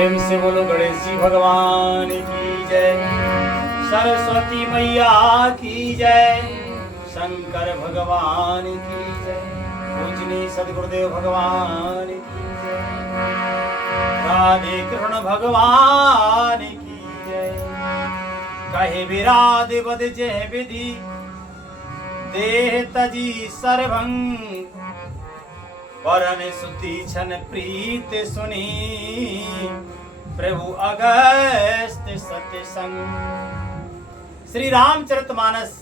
प्रेम से बोलो गणेश जी भगवान की जय, सरस्वती मैया की जय, शंकर भगवान की जय, पूजनीय सदगुरुदेव भगवान की जय, राधे कृष्ण भगवान की जय। कहे विराध बद जय विधि देह तजी सर्वंग, वरन सुती छन प्रीत सुनी, प्रभु अगस्त सत्य संग। श्री रामचरितमानस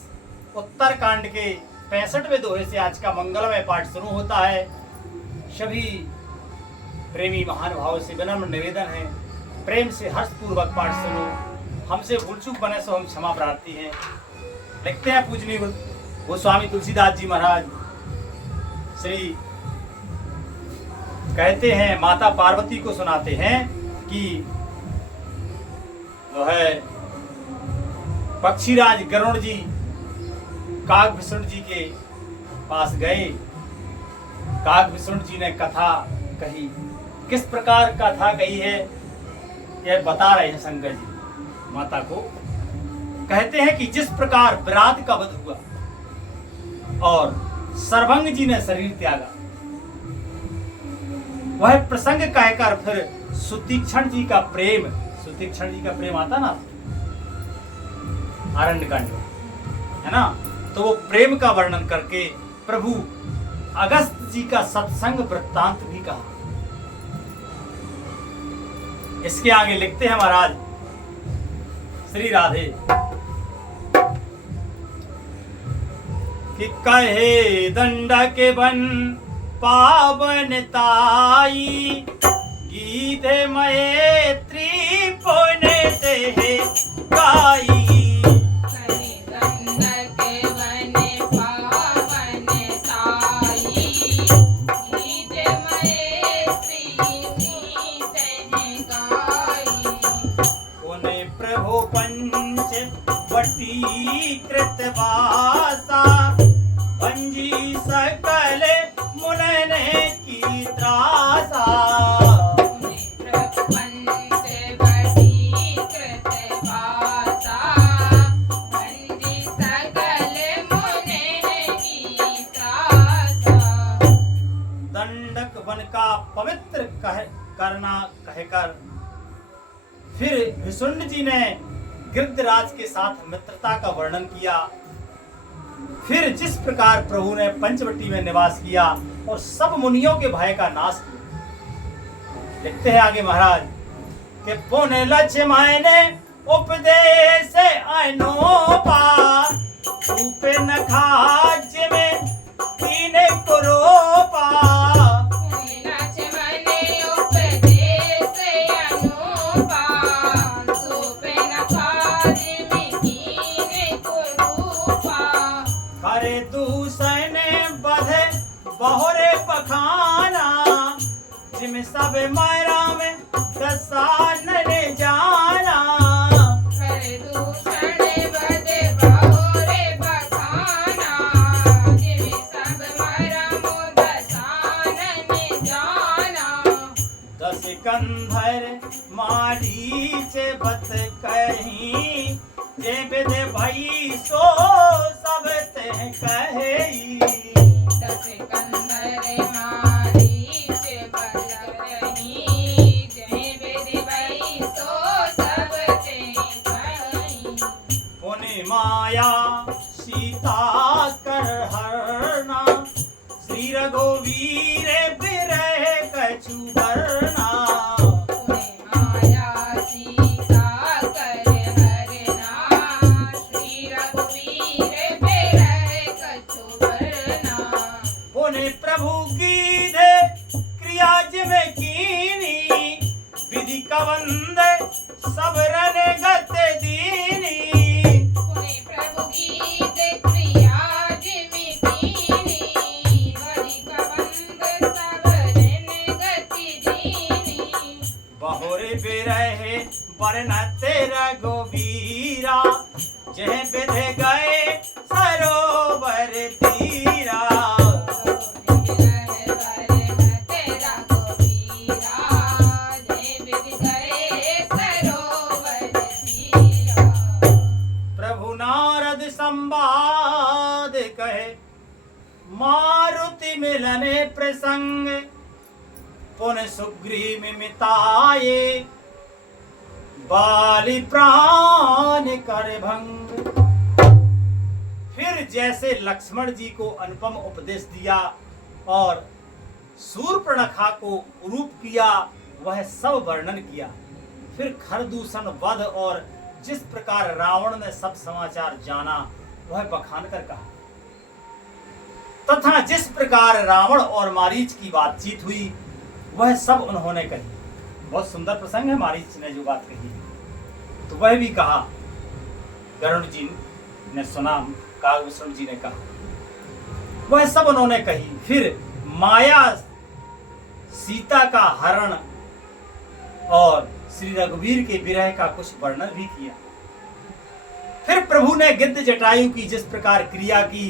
उत्तर कांड के 65वें दोहे से आज का मंगलमय पाठ शुरू होता है। सभी प्रेमी महानुभावों से विनम्र निवेदन है, प्रेम से हर्षपूर्वक पाठ सुनो। हमसे भूल चूक बने सो हम क्षमा प्रार्थी हैं। लिखते हैं पूजनीय गोस्वामी तुलसीदास जी महाराज, श्री कहते हैं, माता पार्वती को सुनाते हैं कि जो है पक्षीराज गरुण जी काकभीषण जी के पास गए। काकभीषण जी ने कथा कही। किस प्रकार कथा कही है यह बता रहे हैं शंकर जी माता को। कहते हैं कि जिस प्रकार विराट का वध हुआ और सर्वंग जी ने शरीर त्यागा, वह प्रसंग कहकर फिर सुतीक्षण जी का प्रेम, सुतीक्षण जी का प्रेम आता ना आरण्यकांड में, है ना, तो वो प्रेम का वर्णन करके प्रभु अगस्त जी का सत्संग वृत्तांत भी कहा। इसके आगे लिखते हैं महाराज श्री राधे कि कहे दंडक बन पावन ताई, गीते मैत्री पुण्य ते गाई। प्रभु पंच वटी कृत वासा, भंजी सकल मुनने की त्रासा। दंडक वन का पवित्र करना कहकर फिर भीषुंड जी ने गिरिराज के साथ मित्रता का वर्णन किया। फिर जिस प्रकार प्रभु ने पंचवटी में निवास किया और सब मुनियों के भय का नाश किया। लिखते हैं आगे महाराज कि पुण्य लक्ष्य मायने उपदेश अनोपा, रूपे नखाज में तीन कुरूपा। दूषण बधे बहुरे पखाना, जिम सब मायरा में दसान ने जाना। दूषण बधे बहुरे पखाना, जिम सब मायरा में दसान ने जाना। दस कंधर मारीच बत कहीं, जे विधे भई सो सब ते कहे। दस कंधर मारीच बत कहीं, जे विधे भई सो सब ते कहे। पुनि माया सीता कर हरना, श्री रघुवीर बिरह कछु भरना। प्रभु की दे क्रिया जिमें कीनी, विधि कवंद सब रने गत दीनी। प्रभु की दे क्रिया जिमें कीनी, विधि कवंद सब रने गत दीनी। बहुरे बिरहे वरना तेरा गोवीरा, जह विधे गए सरोवर तीरा। तेरा गोवीरा, जय विधि गए मारुति मिलने प्रसंग पुन सुग्रीव मिताये बाली प्राण कर भंग। फिर जैसे लक्ष्मण जी को अनुपम उपदेश दिया और शूर्पणखा को रूप किया, वह सब वर्णन किया। फिर खरदूषण वध और जिस प्रकार रावण ने सब समाचार जाना, वह बखान कर कहा। तथा जिस प्रकार रावण और मारीच की बातचीत हुई, वह सब उन्होंने कही। बहुत सुंदर प्रसंग है। मारीच ने जो बात कही तो वह भी कहा, गरुड़ जी ने सुना, काकभूषण जी ने कहा, वह सब उन्होंने कही। फिर माया सीता का हरण और श्री रघुवीर के विरह का कुछ वर्णन भी किया। फिर प्रभु ने गिद्ध जटायु की जिस प्रकार क्रिया की,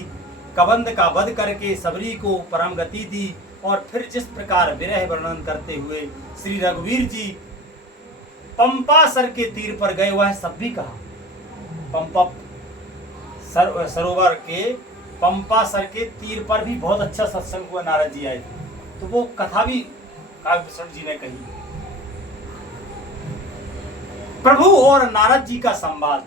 कबंध का वध करके सबरी को परम गति दी, और फिर जिस प्रकार विरह वर्णन करते हुए श्री रघुवीर जी पंपासर के तीर पर गए, वह सब भी कहा। पंपा सरोवर के पंपासर के तीर पर भी बहुत अच्छा सत्संग हुआ। नारद जी आए थे तो वो कथा भी काकभूषण जी ने कही। प्रभु और नारद जी का संवाद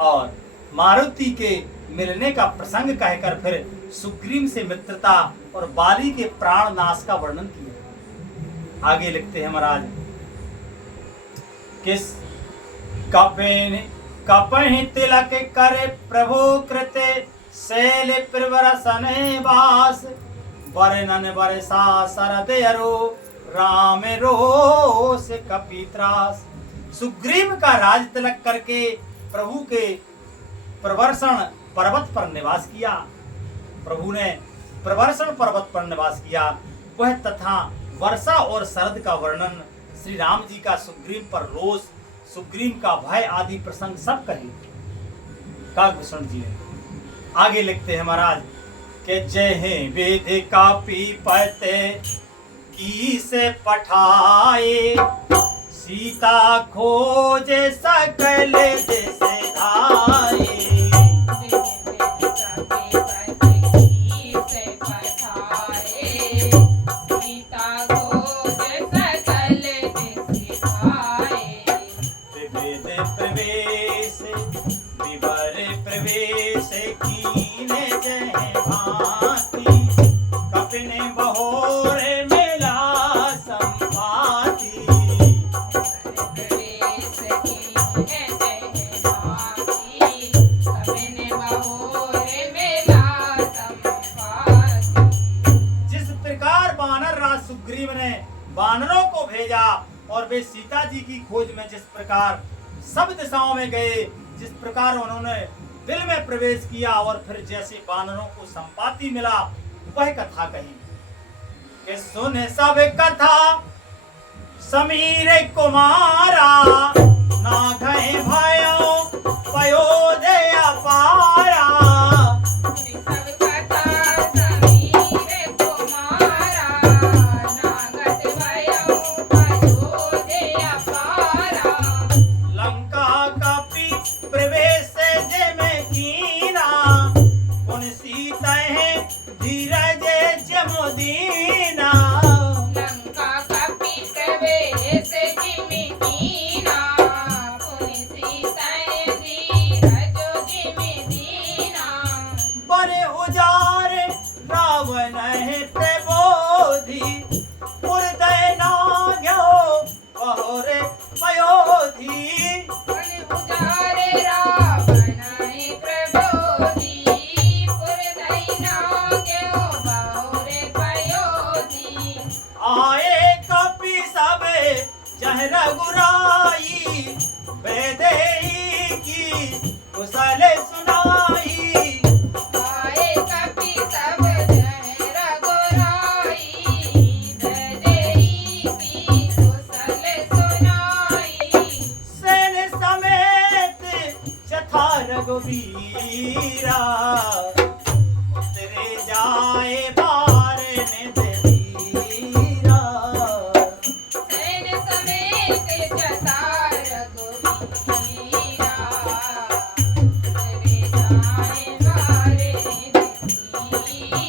और मारुति के मिलने का प्रसंग कहकर फिर सुग्रीव से मित्रता और बाली के प्राण नाश का वर्णन किया। आगे लिखते हैं महाराज, किस कपहि तिलक करे प्रभु कृते शैल प्रवरसने वास वर्णन बरसा शरद अरो राम रोष कपित्रास। सुग्रीव का राज तिलक करके प्रभु के प्रवर्षण पर्वत पर निवास किया। प्रभु ने प्रवर्षण पर्वत पर निवास किया। वह तथा वर्षा और शरद का वर्णन, श्री राम जी का सुग्रीव पर रोष, सुग्रीव का भय आदि प्रसंग सब कहे काकभूषण जी ने। आगे लिखते हैं महाराज के जय हे वेद का पीपते की से पठाए सीता खोजे सकल जैसे धाये। वानरों को भेजा और वे सीता जी की खोज में जिस प्रकार सब दिशाओं में गए, जिस प्रकार उन्होंने बिल में प्रवेश किया और फिर जैसे वानरों को संपाति मिला, वह कथा कही कि सुने सब कथा समीर कुमारा ना गए भयो पयोदया पारा। रघुवीरा उतरे जाए बार ने देवीरा। सैन समेत जता रघुवीरा उतरे जाए बार ने देवीरा।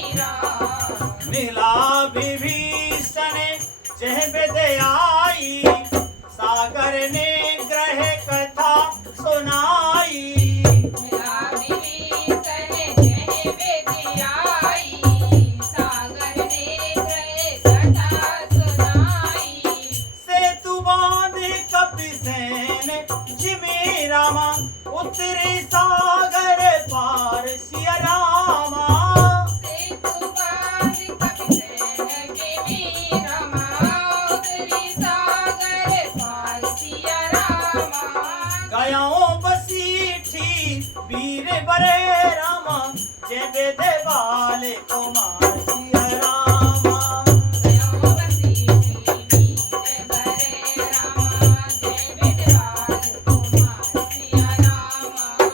बांधे कपिसेन जिमी रामा, उतरे सागर पार सिया रामा। सेतु बांधे कपिसेन जिमी रामा, उतरे सागर पार सिया रामा। गयाओं बसीठी वीर बरे रामा, जय बेदे वाले को मार सिया रामा। गयाओं बसीठी वीर बरे रामा, जय बेदे वाले को मार सिया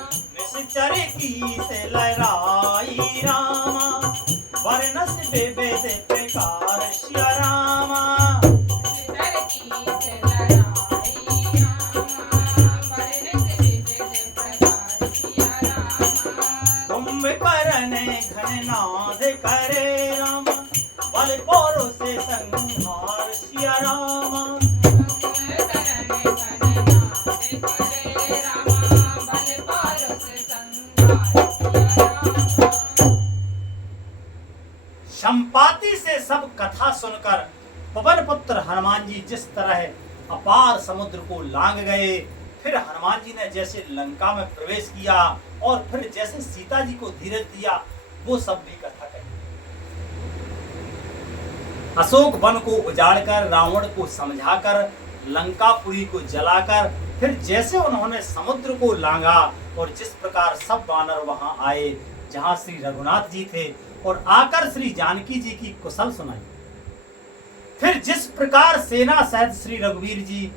रामा। निश्चर की से लहराई रामा, वरनस बेबे से प्रकार सिया रामा। सितर की से लड़ाई रामा, वरन से विविध प्रकार सिया रामा। कुंभकर्ण घननाद करे रामा, बल पौरों से संहार सिया रामा। संपाति से सब कथा सुनकर पवन पुत्र हनुमान जी जिस तरह अपार समुद्र को लांग गए, फिर हनुमान जी ने जैसे लंका में प्रवेश किया और फिर जैसे सीता जी को धीरज दिया, वो सब भी कथा कही। अशोक वन को उजाड़कर, रावण को समझाकर, लंकापुरी को जलाकर, फिर जैसे उन्होंने समुद्र को लांगा और जिस प्रकार सब वानर वहां आए जहां श्री रघुनाथ जी थे और आकर श्री जानकी जी की कुशल सुनाई, फिर जिस प्रकार सेना सहित श्री रघुवीर जी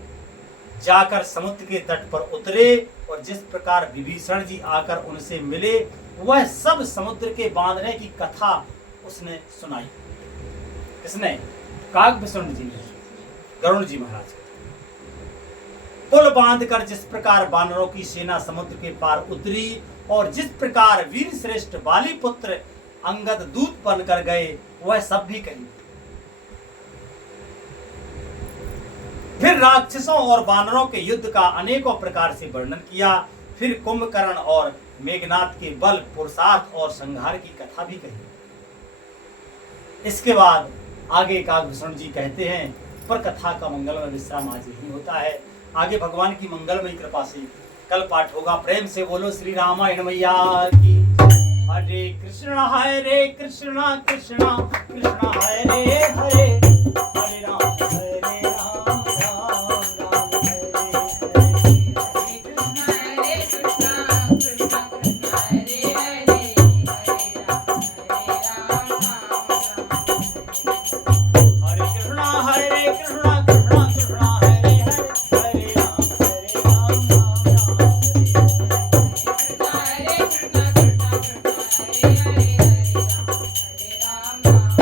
जाकर समुद्र के तट पर उतरे और जिस प्रकार विभीषण जी आकर उनसे मिले, वह सब समुद्र के बांधने की कथा उसने सुनाई। किसने? काकभूषण जी ने, गरुड़ जी महाराज। पुल बांधकर जिस प्रकार वानरों की सेना समुद्र के पार उतरी और जिस प्रकार वीर श्रेष्ठ बाली पुत्र अंगद दूत बनकर गए, वह सब भी कही। फिर राक्षसों और वानरों के युद्ध का अनेकों प्रकार से वर्णन किया। फिर कुंभकर्ण और मेघनाथ के बल, पुरुषार्थ और संहार की कथा भी कही। इसके बाद आगे काकभूषण जी कहते हैं, पर कथा का मंगलमय विश्राम आज यही होता है। आगे भगवान की मंगलमय कृपा से कल पाठ होगा। प्रेम से बोलो श्री रामायण मैया की। हरे कृष्णा कृष्णा कृष्णा हरे हरे, हरे राम राम राम हरे हरे। हरे कृष्णा कृष्णा कृष्णा हरे हरे, हरे राम राम राम। हरे कृष्णा कृष्णा कृष्णा हरे हरे, हरे राम राम राम हरे हरे। हरे कृष्णा कृष्णा कृष्णा हरे हरे, हरे राम राम।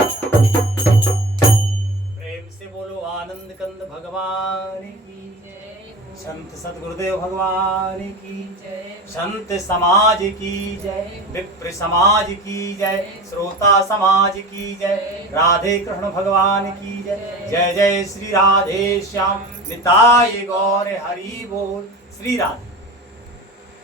प्रेम से बोलो आनंद कंद भगवान की, जय संत सदगुरुदेव भगवान की, जय संत समाज की जय, विप्र समाज की जय, श्रोता समाज की जय, राधे कृष्ण भगवान की जय। जय जय श्री राधे श्याम, निताय गौर हरि बोल। श्री राधे।